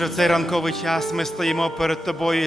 Боже, в цей ранковий час ми стоїмо перед Тобою